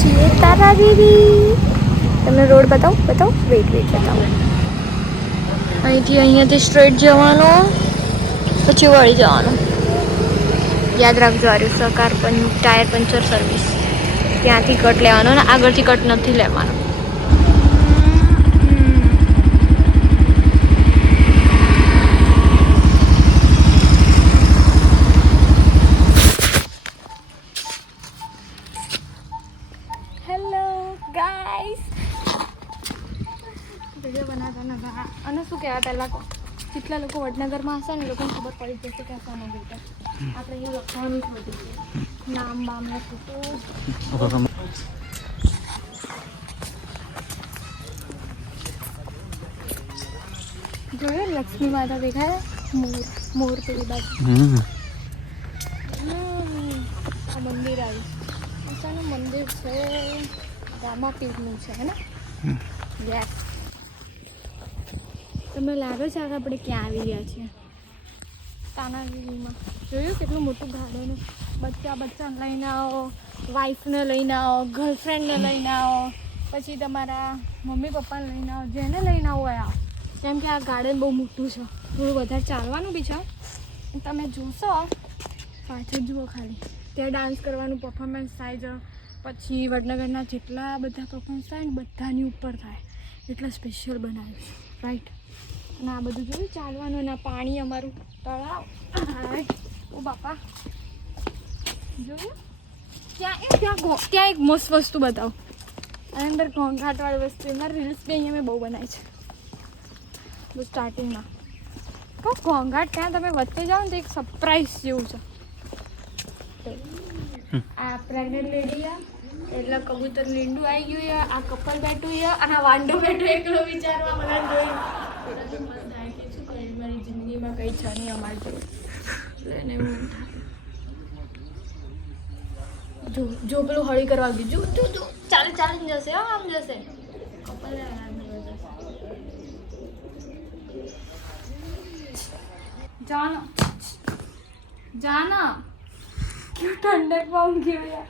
છીએ તારાદેવી. તમને રોડ બતાવો વેટ બતાવો. અહીંયાથી સ્ટ્રેટ જવાનું, પછી વળી જવાનું. યાદ રાખજો, આર્ય સહકાર ટાયર પંચર સર્વિસ, ત્યાંથી કટ લેવાનો ને આગળથી કટ નથી લેવાનો. વિડીયો બનાવતા અને શું કહેવાય પહેલાં જેટલા લોકો વડનગરમાં હશે ને એ લોકોને ખબર પડી જશે કે શાનો બેટા. આપણે અહીંયા લખવાનું જ બધું નામ બામ લખું. જોયું લક્ષ્મી માતા દેખાય, મોર પેલી બાજુ. આ મંદિર આવ્યું, શાનું મંદિર છે? રામાપીરનું છે હે ને? યસ. તમને લાગે છે કે આપણે ક્યાં આવી ગયા છીએ? તાનાજીમાં. જોયું કેટલું મોટું ગાર્ડન. બચ્ચાને લઈને આવો, વાઈફને લઈને આવો, ગર્લફ્રેન્ડને લઈને આવો, પછી તમારા મમ્મી પપ્પાને લઈને આવો, જેને લઈને આવો આવો. કેમ કે આ ગાર્ડન બહુ મોટું છે, થોડું વધારે ચાલવાનું બી છે. તમે જોશો પાછળ જુઓ ખાલી, ત્યાં ડાન્સ કરવાનું પરફોર્મન્સ થાય છે. પછી વડનગરના જેટલા બધા પરફોર્મન્સ થાય ને બધાની ઉપર થાય, એટલે સ્પેશિયલ બનાવ્યું છે, રાઈટ. અને આ બધું જોયું ચાલવાનું, અને પાણી અમારું તળાવ. ઓ બાપા, જોયું ત્યાં એક મસ્ત વસ્તુ બતાવો. અને અંદર ઘોંઘાટવાળી વસ્તુ, એમાં રીલ્સ બી અહીંયા મેં બહુ બનાવી છે. બહુ સ્ટાર્ટિંગમાં કહું ઘોંઘાટ, ત્યાં તમે વચ્ચે જાઓ ને તો એક સરપ્રાઈઝ જેવું છે. આ પ્રેગ્નેન્ટ લેડી એટલે કબૂતર લીંડું આવી ગયું, આ કપલ બેઠું અને આ વાંડો બેઠો એકલો વિચારવા મને જોઈ. મારી જિંદગીમાં કંઈ છે નહીં અમારે જોયું એને એવું થાય. જો પેલું હળી કરવા ગયું, જો ચાલી જશે, આમ જશે. કપલ જાના કેવું ઠંડક પાઉં ગયું યાર.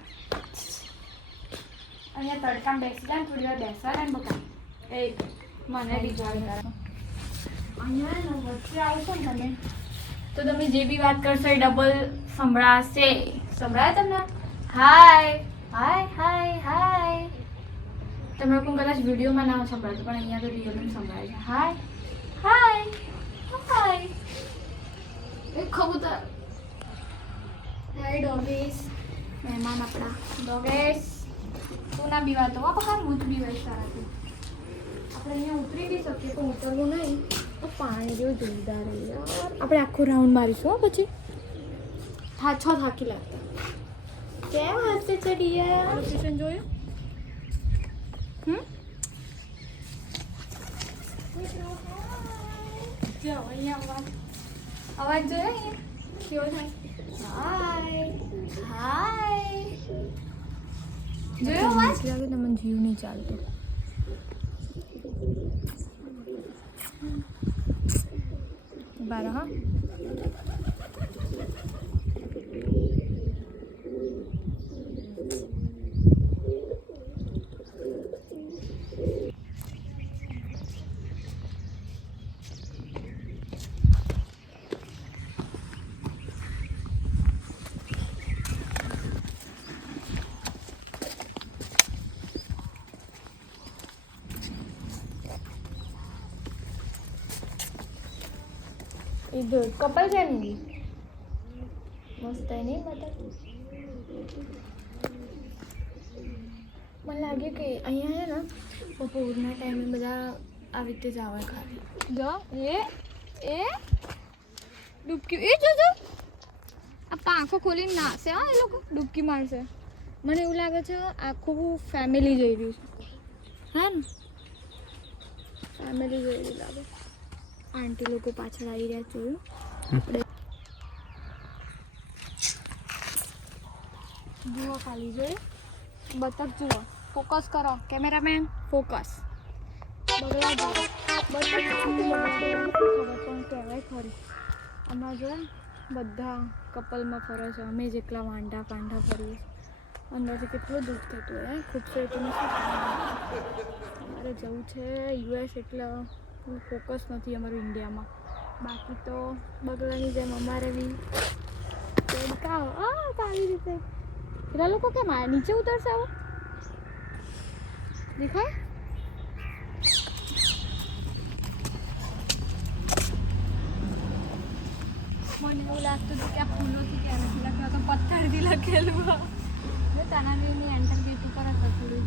અહીંયા તડકામાં બેસી જાય ને થોડી વાર બેસવા ને બકા એ મને બી જાય. અહીંયા વચ્ચે આવશો ને તમે તો તમે જે બી વાત કરશો એ ડબલ સંભળાશે. સંભળાય તમને? હાય હાય હાય હાય. તમે પણ કદાચ વિડીયોમાં ના સંભળાતો, પણ અહીંયા તો રિયલમાં સંભળાય છે. હાય હાય હાય. એક કબૂતર. હાય ડોગીસ, મહેમાન આપણા ડોગેસ. તું ના બીવાતો હો પકા, હું જ બીવાય સારાથી. આપણે અહીંયા ઉતરી બી શકીએ પણ ઉતરવું નહીં તો પાણી જેવું જોરદાર રહે યાર. આપણે આખો રાઉન્ડ મારીશું હો પછી. થાકી લાગતા. કેમ હસે છે ડિયર? લોકેશન જોયું? જો અહીંયા અવાજ જોયો અહીંયા કેવો થાય? હાય હાય. જોયો અવાજ? લાગે તમને જીવ નહીં ચાલતો. બાર હા. इधर कपल फैमिली मस्त है नहीं बता. મને લાગે કે અહીંયા હે ને બપોરના ટાઈમે બધા આવી રીતે જ આવે ખાલી. જો એ ડૂબકી, એ જો આ પાંખો ખોલીને નાશે હા એ લોકો, ડૂબકી મારશે. મને એવું લાગે છે આખું ફેમિલી જઈ રહ્યું છે. હા ને ફેમિલી જઈ રહ્યું લાગે. આંટી લોકો પાછળ આવી રહ્યા જોયું આપણે. જુઓ ખાલી જોયું, બતક જુઓ. ફોકસ કરો કેમેરામેન, ફોકસ. બગલા જાઓ બતક પણ કહેવાય ખરી. હમણાં જોયા બધા કપલમાં ફરે છે, અમે જેટલા વાંઢા કાંઢા ફરીએ. અંદરથી કેટલું દુઃખ થતું હોય ખૂબસૂરતીનું શું અમારે જવું છે યુએસ એટલે ફોકસ નથી અમારું ઇન્ડિયામાં. બાકી તો બગલાની જેમ અમારે બી આવી રીતે પેલા લોકો કેમ નીચે ઉતરશે આવું દેખાય. મને એવું લાગતું હતું કે આ ફૂલોથી ક્યાં નથી લખ્યું તો પથ્થરથી લખેલું તાનારીની એન્ટર ગેટ ઉપર જ લખેલું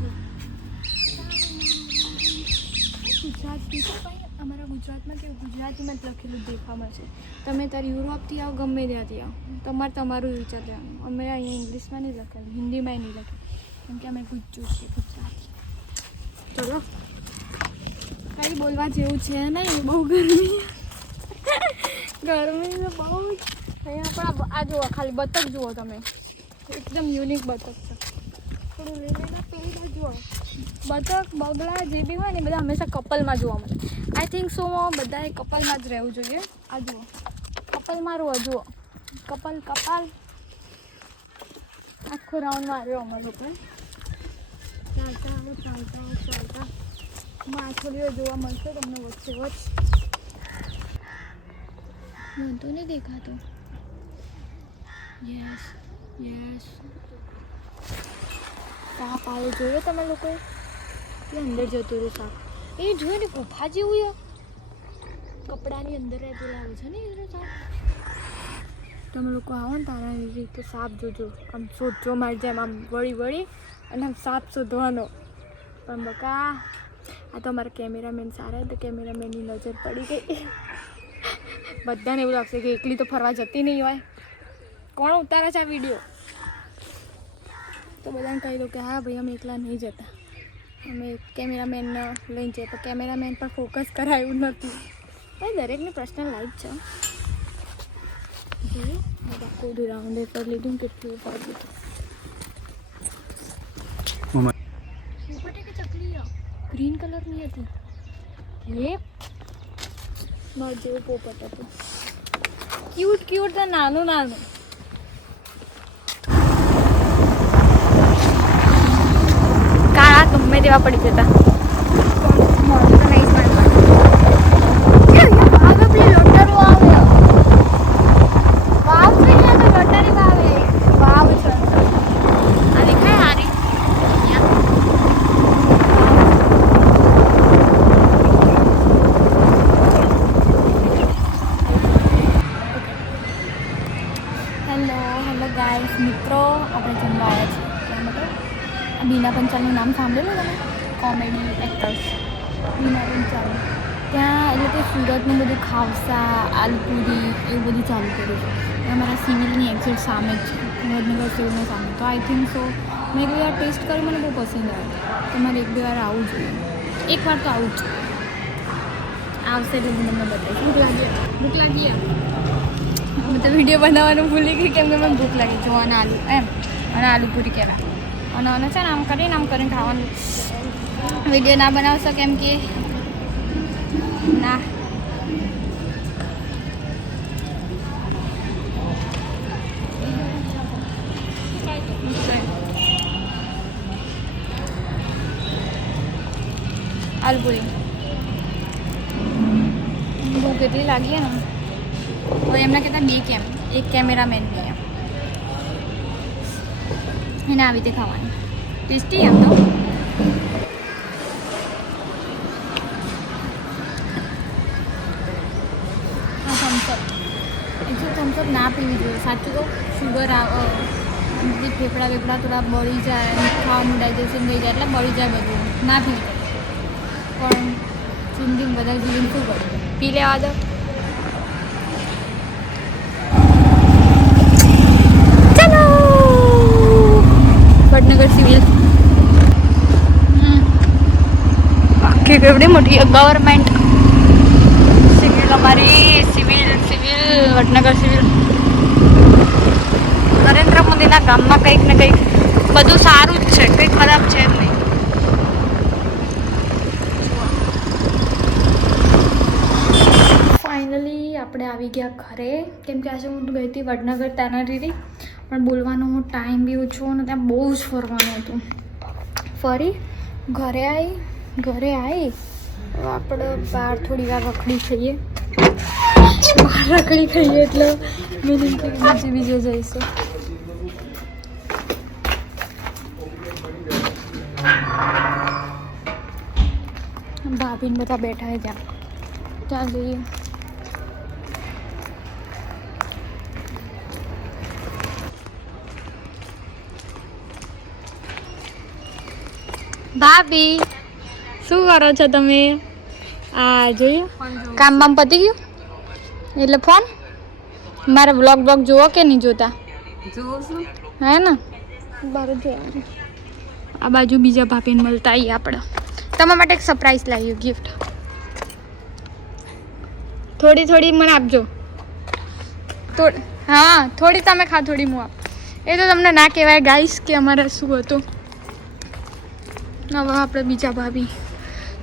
છે ગુજરાતી. અમારા ગુજરાતમાં કેવું ગુજરાતીમાં જ લખેલું દેખામાં છે. તમે તારી યુરોપથી આવો ગમે ત્યાંથી આવો તમારું વિચાર લેવાનું. અમે અહીંયા ઇંગ્લિશમાં નહીં લખેલું, હિન્દીમાં નહીં લખેલું, કેમ કે અમે ગુજ્જુ છીએ ગુજરાતી. ચલો કંઈ બોલવા જેવું છે નહીં, બહુ ગરમી ગરમી તો બહુ જ. અહીંયા પણ આ જુઓ ખાલી બતક જુઓ તમે, એકદમ યુનિક બતક છે. થોડું લીલેલા પેલું જુઓ બતક બગલા જે બી હોય ને બધા હંમેશા કપલમાં જોવા મળે. આઈ થિંક સો બધાએ કપલમાં જ રહેવું જોઈએ. આ જુઓ કપલમાં રહો, જુઓ કપલ આખો રાઉન્ડ માર્યો અમે લોકોએ. ચાલતા માછલીઓ જોવા મળશે તમને વચ્ચે વચ્ચે. મને તો નહીં દેખાતો. યસ સાપ આવે જોયો તમે લોકોએ? એ અંદર જતું રહ્યું સાપ. એ જોયું ને ગુફા જેવું કપડાની અંદર રહેતું લાગે છે ને એ સાપ. તમે લોકો આવો ને તારા રીતે સાપ જોજો, આમ શોધજો મારી જેમ આમ વળી અને આમ સાપ શોધવાનો. પણ બકા આ તો અમારા કેમેરામેન સારા, તો કેમેરામેનની નજર પડી ગઈ. બધાને એવું લાગશે કે એકલી તો ફરવા જતી નહીં હોય, કોણ ઉતારે છે આ વિડીયો. તો બધાને કહી દો કે હા ભાઈ અમે એકલા નહીં જતા, અમે કેમેરામેનને લઈને જઈએ. પણ કેમેરામેન પર ફોકસ કરાયું નથી. ભાઈ દરેકની પર્સનલ લાઈફ છે. જોયું આખું રાઉન્ડ પર લીધું કેટલું ફાવ્યું હતું. ચકલી ગ્રીન કલરની હતી એ માર જેવું પોપટ હતું. ક્યુટ તો નાનું કાળા ગમે તેવા પડી જતા. મિત્રો આપણે જમવા આવ્યા છીએ. બીના પંચાલનું નામ સાંભળેલું તમે? કોમેડી એક્ટર્સ બીના પંચાલ. ત્યાં એટલે કે સુરતનું બધું ખાવસા આલુપુરી એવું બધું ચાલુ કર્યું છે. અમારા સિવિલની એક્ઝેક્ટ સામે જ છે, વડનગર સિવિલની સામે. તો આઈ થિંક સો મેં એક વાર ટેસ્ટ કર્યું, મને બહુ પસંદ આવ્યું. તમારે 1-2 વાર આવવું જોઈએ. એકવાર તો આવું જ આવશે એટલે હું તમને બતાવીશ. ભૂખ લાગી હું તો વિડીયો બનાવવાનું ભૂલી ગઈ, કેમ કે મને ભૂખ લાગી. જો અને આલુપુરી કહેવાય અને છે ને આમ કરીને ખાવાનું. વિડીયો ના બનાવશો કેમ કે ના આલુપુરી ભૂખ એટલી લાગી ને. તો એમના કહેતા 2 એક કેમેરામેન બી એને આવી રીતે ખાવાની. ટેસ્ટી એમ તો. થમ્સઅપ ના પીવી જોઈએ સાચું તો. શુગર આવે, ફેફડા થોડા બળી જાય, ખાવાનું ડાયજેશન થઈ જાય એટલે બળી જાય બધું. ના પીવી પણ જિંદગી વધારે જીવીને શું કરું, પી લેવા દો. વડનગર સિવિલ કેવડી મોટી ગવર્મેન્ટ સિવિલ, અમારી સિવિલ વડનગર સિવિલ. નરેન્દ્ર મોદીના ગામમાં કંઈક ને કંઈક બધું સારું જ છે, કંઈ ખરાબ છે જ નહીં. ફાઇનલી આપણે આવી ગયા ઘરે, કેમ કે આજે હું ગઈ હતી વડનગર તાનારીરી. પણ બોલવાનો ટાઈમ બી ઓછો અને ત્યાં બહુ જ ફરવાનું હતું. ફરી ઘરે આવી આપણે બહાર થોડી વાર રખડી ખાઈએ. બહાર રખડી ખાઈએ એટલે મિનિંગ કે બીજે જઈશું. ભાભીને બધા બેઠા છે ત્યાં જઈએ. ભાભી શું કરો છો તમે? આ જોઈએ કામ બામ પતી ગયું એટલે ફોન મારે બ્લોગ જોવો કે નહીં જોતા? હે ને બાર જોવાનું. આ બાજુ બીજા ભાભીને મળતા આવીએ આપણે. તમારા માટે એક સરપ્રાઈઝ લાવ્યું ગિફ્ટ. થોડી મને આપજો. હા થોડી તમે ખા થોડી હું આપ. એ તો તમને ના કહેવાય ગાઈસ કે અમારે શું હતું. હવે આપણે બીજા ભાભી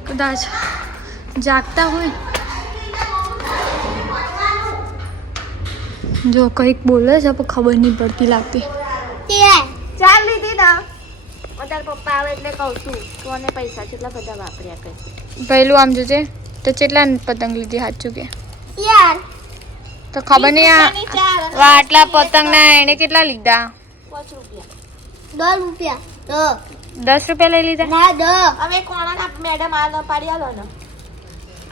કદાચ જાગતા હોય. જો કંઈક બોલે છે પણ ખબર નહીં પડતી લાગતી. ચાલ લીધી ના તાર પપ્પા આવે એટલે કહું છું તું અને પૈસા કેટલા બધા વાપર્યા કઈ. પહેલું આમ જોજે તો કેટલા પતંગ લીધી સાચું કે યાર તો ખબર નહીં. આટલા પતંગ ના એને કેટલા લીધા? 5 રૂપિયા 10 રૂપિયા લઈ લીધા. ના 10 હવે કોણા મેડમ આ ન પાડી આલો ને.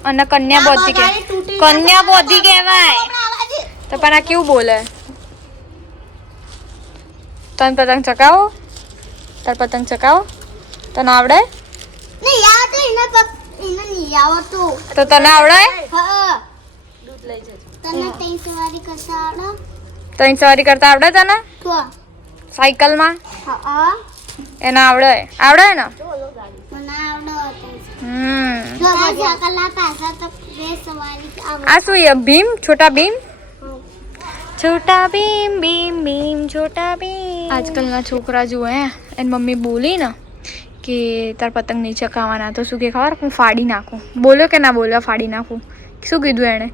અને કન્યા બોધી કે કન્યા બોધી કહેવાય તો પણ આ કેવું બોલે? તને પતંગ ચકાવો? તાર પતંગ ચકાવો તને આવડે? નહીં આવડે એને નહીં આવડતું. તો તને આવડે? હા દૂધ લઈ જજો. તને 3 સવારી કરતા આવડે? 3 સવારી કરતા આવડે તને? તો સાયકલમાં હા એને આવડે ને? મને આવડે. હમ જો સાયકલના પાછા તો 2 સવારી આવડે. આ શું એ ભીમ છોટા ભીમ? છોટા ભીમ ભીમ ભીમ છોટા ભીમ. આજકાલના છોકરા જુઓ એની મમ્મી બોલી ને કે તાર પતંગ નહીં ચકાવવાના તો શું કે ખબર હું ફાડી નાખું. બોલ્યો કે ના બોલ્યો? ફાડી નાખું. શું કીધું એણે?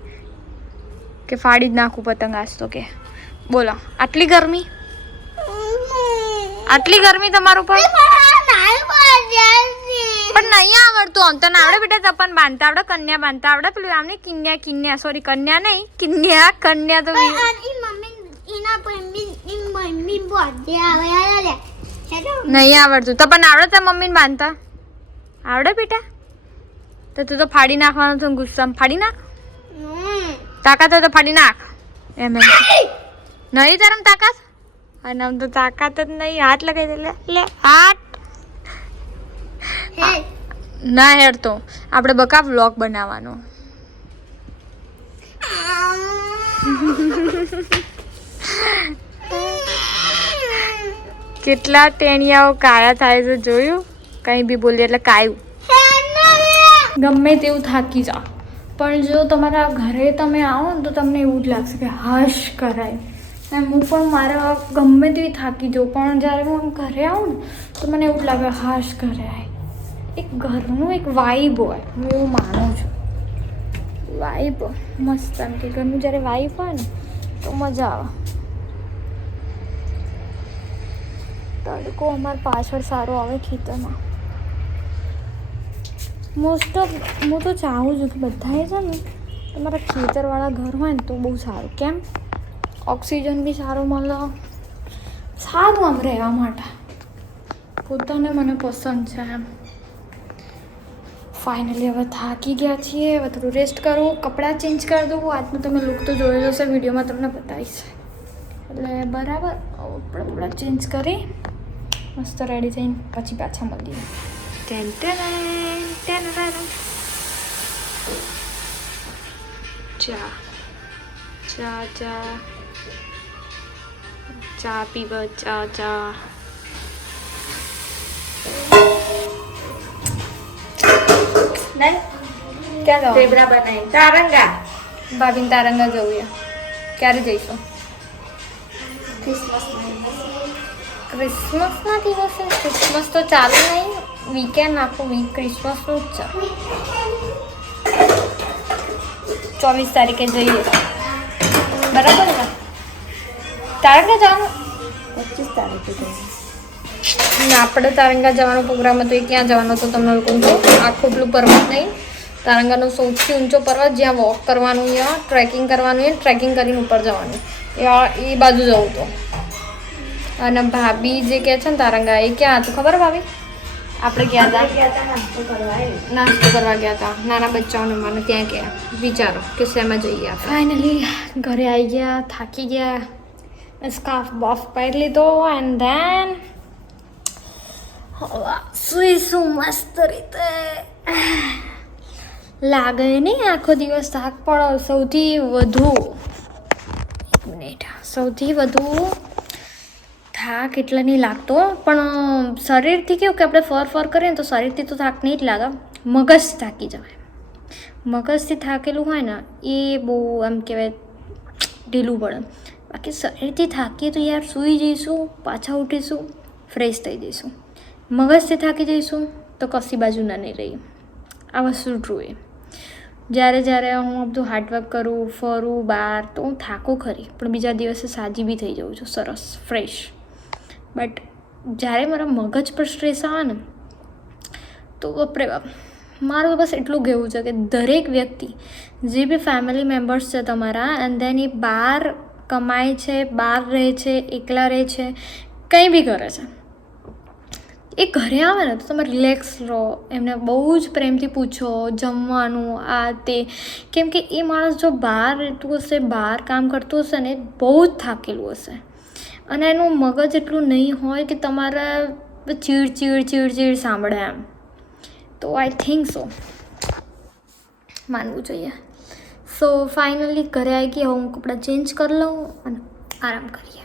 કે ફાડી જ નાખું પતંગ આજ તો કે. બોલો આટલી ગરમી તમારું પણ નહીં આવડતું. આમ તને આવડે બેટા? તપન બાંધતા આવડે? કન્યા બાંધતા આવડે? પેલું આમને કિન્યા સોરી કન્યા નહીં કન્યા તો નહીં આવડતું. તો પણ આવડે તાર મમ્મીને બાંધતા આવડે બેટા? તો તું તો ફાડી નાખવાનું હતું ગુસ્સામાં. ફાડી નાખ. તાકાત હોય તો ફાડી નાખ. એમ નહીં તારમ તાકાત? અને આમ તો તાકાત જ નહીં. હાથ લગાવી દે. લે હાથ ના હેડ. તો આપણે બકા વ્લોગ બનાવવાનો. કેટલા ટેણિયાઓ કાયા થાય છે જોયું? કંઈ બી બોલીએ એટલે કાયું. ગમે તેવું થાકી જાઓ પણ જો તમારા ઘરે તમે આવો ને તો તમને એવું જ લાગશે કે હાશ કરાય. એમ હું પણ મારા ગમે તેવી થાકી જાઉં પણ જ્યારે હું ઘરે આવું ને તો મને એવું જ લાગે હાશ કરાય. એક ઘરનું એક વાઇબ હોય. હું એવું માનું છું. વાઇબ મસ્ત. એમ કે ઘરનું જ્યારે વાઇબ હોય ને તો મજા આવે. તડકો અમારા પાછળ સારો આવે ખેતરમાં. મોસ્ટ ઓફ હું તો ચાહું છું કે બધાએ છે ને તમારા ખેતરવાળા ઘર હોય ને તો બહુ સારું. કેમ? ઓક્સિજન બી સારું મળે. સારું આમ રહેવા માટે. પોતાને મને પસંદ છે એમ. ફાઇનલી હવે થાકી ગયા છીએ. હવે થોડું રેસ્ટ કરું, કપડાં ચેન્જ કરી દઉં. આજનું તમે લુક તો જોઈ જશે વિડીયોમાં, તમને બતાવીશ. એટલે બરાબર આપણે કપડાં ચેન્જ કરી મસ્ત રેડી થઈને પછી પાછા મળીએ. ચા પીવ. ચા ક્યાં ઝેબ્રા બનાવી તારંગા. ભાભીને તારંગા જવું. ક્યારે જઈશું? ક્રિસમસના દિવસે. ક્રિસમસ તો ચાલુ નહીં. વીકેન્ડ આખું વીક ક્રિસમસનું જ છે. 24 તારીખે જઈએ બરાબર ને? તારંગા જવાનું 25 તારીખે જવાનું. ને આપણે તારંગા જવાનો પ્રોગ્રામ હતો એ ક્યાં જવાનો હતો તમને લોકોને તો આખું પેલું પર્વત નહીં, તારંગાનો સૌથી ઊંચો પર્વત જ્યાં વોક કરવાનું યા ટ્રેકિંગ કરવાનું યા ટ્રેકિંગ કરીને ઉપર જવાનું એ બાજુ જવું તો. અને ભાભી જે કહે છે ને તારંગા એ ક્યાં હતું ખબર ભાભી? આપણે ગયા હતા નાસ્તો કરવા નાસ્તો કરવા ગયા હતા નાના બચ્ચાઓને મને ત્યાં ગયા. વિચારો કે શેમાં જઈએ. ફાઇનલી ઘરે આવી ગયા, થાકી ગયા, સ્કાર્ફ બોફ પહેરી લીધો એન્ડ ધેન સુઈશું મસ્ત રીતે. લાગે નહીં આખો દિવસ થાક પડો. સૌથી વધુ થાક એટલે નહીં લાગતો, પણ શરીરથી કેવું કે આપણે ફર કરીએ ને તો શરીરથી તો થાક નહીં જ લાગે, મગજ થાકી જવાય. મગજથી થાકેલું હોય ને એ બહુ એમ કહેવાય ઢીલું પડે. બાકી શરીરથી થાકીએ તો યાર સૂઈ જઈશું, પાછા ઉઠીશું, ફ્રેશ થઈ જઈશું. મગજથી થાકી જઈશું તો કશી બાજુ ના નહીં રહી. આ વસ્તુ ટ્રુ એ. જ્યારે હું બધું હાર્ડવર્ક કરું, ફરું બહાર તો હું થાકું ખરી, પણ બીજા દિવસે સાજી બી થઈ જાઉં છું, સરસ ફ્રેશ. બટ જ્યારે મારા મગજ પર સ્ટ્રેસ આવે ને તો બાપરે બાપ. મારું બસ એટલું કહેવું છે કે દરેક વ્યક્તિ જે બી ફેમિલી મેમ્બર્સ છે તમારા એન્ડ ધેન એ બહાર કમાય છે, બહાર રહે છે, એકલા રહે છે, કંઈ બી કરે છે, એ ઘરે આવે ને તો તમે રિલેક્સ રહો, એમને બહુ જ પ્રેમથી પૂછો જમવાનું આ તે. કેમ કે એ માણસ જો બહાર રહેતું હશે, બહાર કામ કરતું હશે ને બહુ જ થાકેલું હશે અને એનું મગજ એટલું નહીં હોય કે તમારા ચીડ સાંભળે એમ. તો આઈ થિંક સો માનવું જોઈએ. સો ફાઇનલી ઘરે આવી ગઈ. હું કપડાં ચેન્જ કરી લઉં અને આરામ કરીએ.